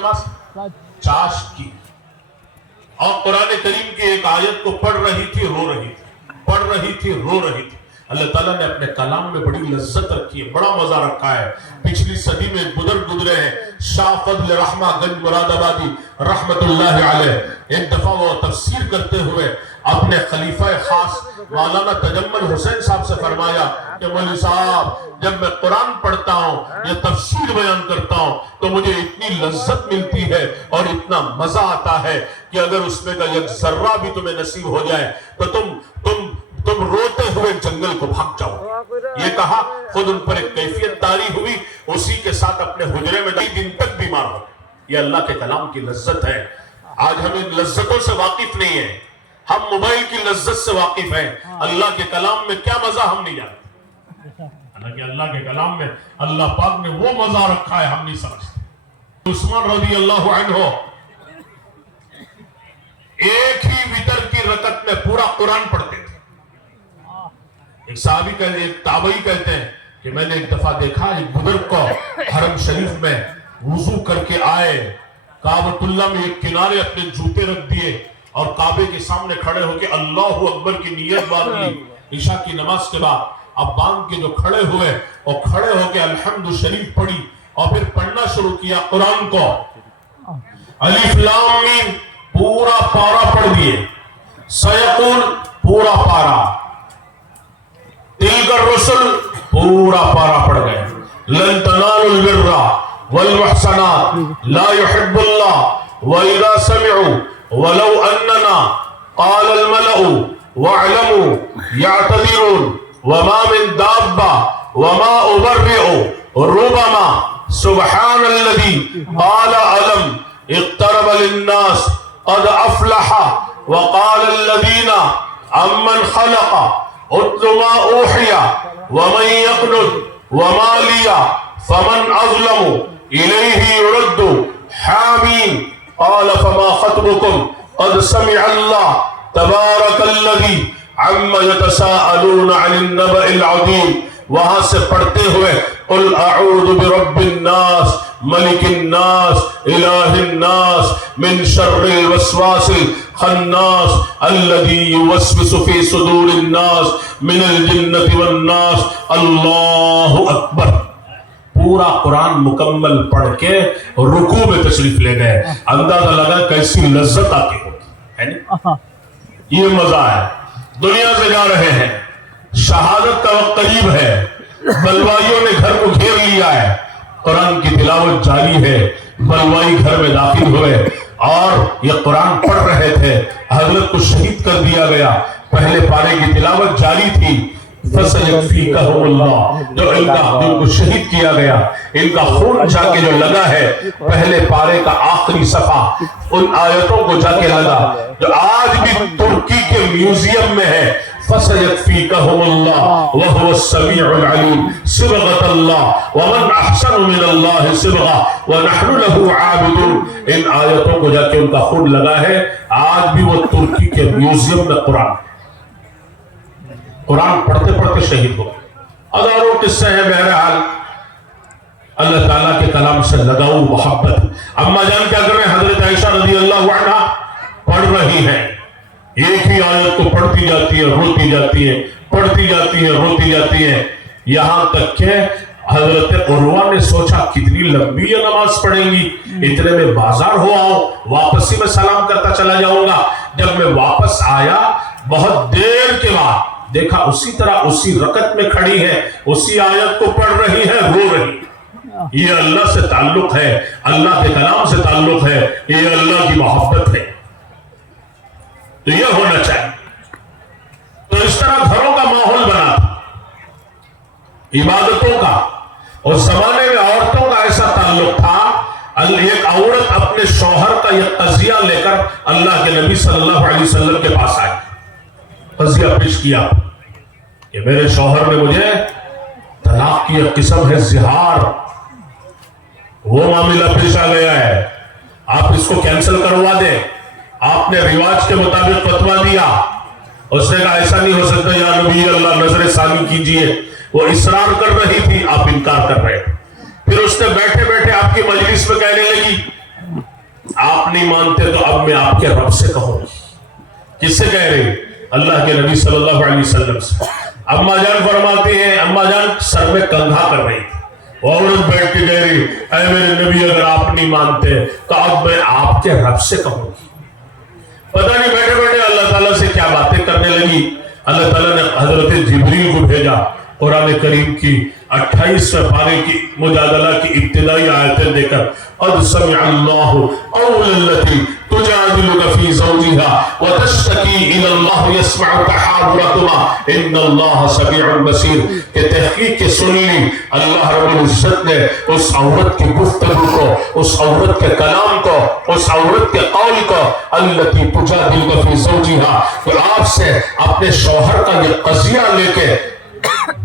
चाश की और कुरान करीम की एक आयत को पढ़ रही थी, रो रही थी, पढ़ रही थी, रो रही थी। अल्लाह ताला ने अपने कलाम में बड़ी लज्जत रखी है, बड़ा मजा रखा है। पिछली सदी में बुजुर्ग गुजरे हैं, शाह फजल रहमा गंज मुरादाबादी रहमतुल्लाह अलैह। एक दफा वो तफसीर करते हुए अपने खलीफा खास मौलाना तजम्मुल हुसैन साहब से फरमाया कि मौलवी साहब, जब मैं कुरान पढ़ता हूँ या तफसीर बयान करता हूँ तो मुझे इतनी लज्जत मिलती है और इतना मजा आता है कि अगर उसमें का एक जर्रा भी तुम्हें नसीब हो जाए तो तुम रोते हुए जंगल को भाग जाओ। ये कहा, खुद उन पर एक कैफियत तारी हुई, उसी के साथ अपने हुजरे में 2 दिन तक बीमार हो गए। ये अल्लाह के कलाम की लज्जत है। आज हम इन लज्जतों से वाकिफ नहीं है, हम मोबाइल की लज्जत से वाकिफ हैं। अल्लाह के कलाम में क्या मजा हम नहीं जानते। हालांकि अल्लाह के कलाम में अल्लाह पाक ने वो मजा रखा है हम नहीं समझते। उस्मान रज़ी अल्लाह अन्हु एक ही वितर की रकत में पूरा कुरान पढ़ते थे। एक साहबी कहते, एक ताबई कहते हैं कि मैंने एक दफा देखा एक बुजुर्ग को हरम शरीफ में वुजू करके आए, काबतुल्लाह में एक किनारे अपने जूते रख दिए और काबे के सामने खड़े होके अल्लाहु अकबर की नियत बांध ली। ईशा की नमाज के बाद अब बांध के जो खड़े हुए और खड़े होके अल्हम्दु शरीफ पढ़ी और फिर पढ़ना शुरू किया कुरान को। अलिफ लाम मीम पूरा पारा पढ़ दिए, सयकुल पूरा पारा, तिलकर रसूल पूरा पारा पढ़ गए। लन तनालुल बिर्रा वल मुहसनात ला युहिब्बुल्लाह व इज़ा समिअू वलौ अन्ना क़ाल अल मलअ वअलमू यअतदिरून वमा मिन दाब्बा वमा उबर्रिउ रुबमा सुब्हानल्लज़ी क़ाल अलम इक़्तरब लिन्नास क़द अफ़लह व क़ाल अल्लज़ीना अम्मन ख़लक़ उत्लु मा ऊहिया वमन यक़नुत वमा लिया फमन अज़लमु इलैहि युरद्दु हामीन क़ाल फमा ख़त्बुकुम क़द समिअ अल्लाह तबारकल्लज़ी अम्मा यतसाअलून अनिन नबइल अज़ीम। वहां से पढ़ते हुए कुल अऊज़ु बिरब्बिन नास मलिकिन नास इलाहिन नास मिन शर्रिल वस्वासिल खन्नास अल्लज़ी युवस्विसु फी सुदूरिन नास मिनल जिन्नति वन नास। अल्लाहु अकबर। पूरा कुरान मुकम्मल पढ़ के रुकू में तशरीफ ले गए। अंदाजा लगा कैसी लज्जत आती होगी, है ना? ये मजा है। दुनिया से जा रहे हैं, शहादत का वक्त करीब है, बलवाइयों ने घर को घेर लिया है, कुरान की तिलावत जारी है। बलवाई घर में दाखिल हुए और ये कुरान पढ़ रहे थे, हजरत को शहीद कर दिया गया। पहले पारे की तिलावत जारी थी, फसयकफीकहुमुल्लाह, जो इनको शहीद किया गया, इनका खून जाके जो लगा है पहले पारे का आखिरी सफा, उन आयतों को जाके लगा जो आज भी तुर्की के म्यूजियम में है। फसयकफीकहुमुल्लाह व हुवस समीउल अलीम, सिबगतल्लाह व मन अहसनु मिनल्लाहि सिबगा व नहनु लहू आबिदून। इन आयतों को जाके उनका खून लगा है। आज भी वो तुर्की के म्यूजियम में कुरान पढ़ते पढ़ते शहीद हो गए। हजारों किस्से हैं। बहरहाल अल्लाह ताला के कलाम से लगाओ मोहब्बत। अम्मा जान क्या कर रहे हैं? हजरत आयशा रज़ी अल्लाह अन्हा पढ़ रही हैं, एक ही आयत को पढ़ती जाती है, रोती जाती है, पढ़ती जाती है, रोती जाती है। यहां तक के हजरत उर्वा ने सोचा कितनी लंबी ये नमाज पढ़ेंगी, इतने में बाजार हो आओ, वापसी में सलाम करता चला जाऊंगा। जब मैं वापस आया बहुत देर के बाद देखा उसी तरह उसी रकत में खड़ी है, उसी आयत को पढ़ रही है, रो रही। ये अल्लाह से ताल्लुक है, अल्लाह के कलाम से ताल्लुक है, ये अल्लाह की मोहब्बत है। तो ये होना चाहिए। तो इस तरह घरों का माहौल बना इबादतों का। और जमाने में औरतों का ऐसा ताल्लुक था, एक औरत अपने शौहर का यह कजिया लेकर अल्लाह के नबी सल्लल्लाहु अलैहि वसल्लम के पास आई, कजिया पेश किया कि मेरे शौहर ने मुझे तलाक की किस्म है जिहार, वो मामला पेश आ गया है, आप इसको कैंसिल करवा दें। आपने रिवाज के मुताबिक फतवा दिया। उसने कहा ऐसा नहीं हो सकता या नबी अल्लाह, नजर सानी कीजिए। वो इसरार कर रही थी, आप इनकार कर रहे थे। फिर उसने बैठे बैठे आपकी मजलिस में कहने लगी آپ نہیں مانتے تو اب میں آپ کے رب سے کہوں. کس سے کہہ رہی؟ اللہ کے نبی صلی اللہ علیہ وسلم سے. اما جان فرماتی ہیں، اما جان سر میں کنگھا کر رہی تھی، وہ عورت بیٹھ کے کہہ رہی اے میرے نبی اگر آپ نہیں مانتے تو اب میں آپ کے رب سے کہوں گی. پتہ نہیں بیٹھے بیٹھے اللہ تعالیٰ سے کیا باتیں کرنے لگی. اللہ تعالیٰ نے حضرت جبریل کو بھیجا. قرآن کریم کی 28ویں پارے کی مجادلہ کی ابتدائی آیتیں دے کر قد سمع اللہ قول التي تجادلك في زوجها وتشتكي الى الله يسمع تحاوركما ان الله سميع بصير. کہ تحقیق کے سن لی اللہ رب العزت نے اس عورت کی گفتگو کو، اس عورت کے کلام کو، اس عورت کے قول کو التي تجادلك في زوجها، کہ آپ سے اپنے شوہر کا یہ قضیہ لے کے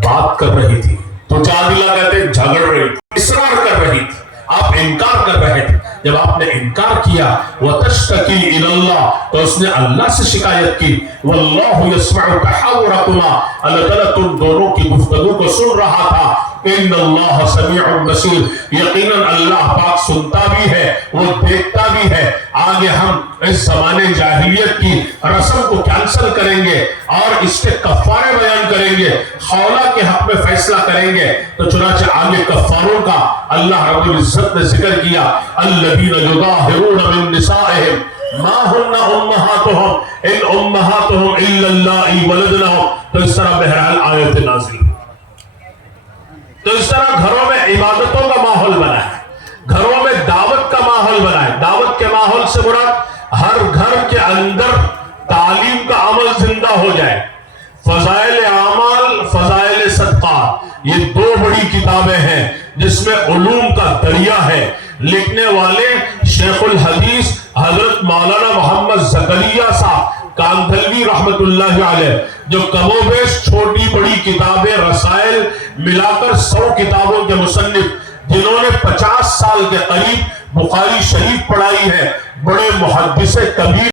بات کر رہی تھی. تو جادلہ کہتے ہیں جھگڑ رہی تھی، اصرار کر رہی تھی، آپ انکار کر رہے تھے. جب آپ نے انکار کیا وَتَشْتَكِي إِلَى اللَّهِ، تو اس نے اللہ سے شکایت کی. وَاللَّهُ يَسْمَعُ تَحَاوُرَكُمَا، اللہ تعالیٰ تم دونوں کی گفتگو کو سن رہا تھا. ان اللہ سمیع بصیر، یقیناً اللہ پاک سنتا بھی ہے، وہ دیکھتا بھی ہے. آگے ہم اس زمانے جاہلیت کی رسم کو کینسل کریں گے اور اس کے کفارے بیان کریں گے، خولہ کے حق میں فیصلہ کریں گے. تو چنانچہ آگے کفاروں کا اللہ رب العزت نے ذکر کیا. الذین یظاہرون من نسائہم ما ہن امہاتہم ان امہاتہم الا اللائي ولدنہم. تو اس طرح بہرحال آیت نازل. تو اس طرح گھروں میں عبادتوں کا ماحول بنا ہے، گھروں میں دعوت کا ماحول بنا ہے. دعوت کے ماحول سے مراد ہر گھر کے اندر تعلیم کا عمل زندہ ہو جائے. فضائل اعمال، فضائل صدقات، یہ دو بڑی کتابیں ہیں جس میں علوم کا دریا ہے. لکھنے والے شیخ الحدیث حضرت مولانا محمد زکریا صاحب کاندھلوی رحمت اللہ علیہ، جو کم و بیش چھوٹی بڑی کتابیں رسائل ملا کر 100 کتابوں کے مصنف، جنہوں نے 50 سال کے قریب بخاری شریف پڑھائی ہے، بڑے محدث کبیر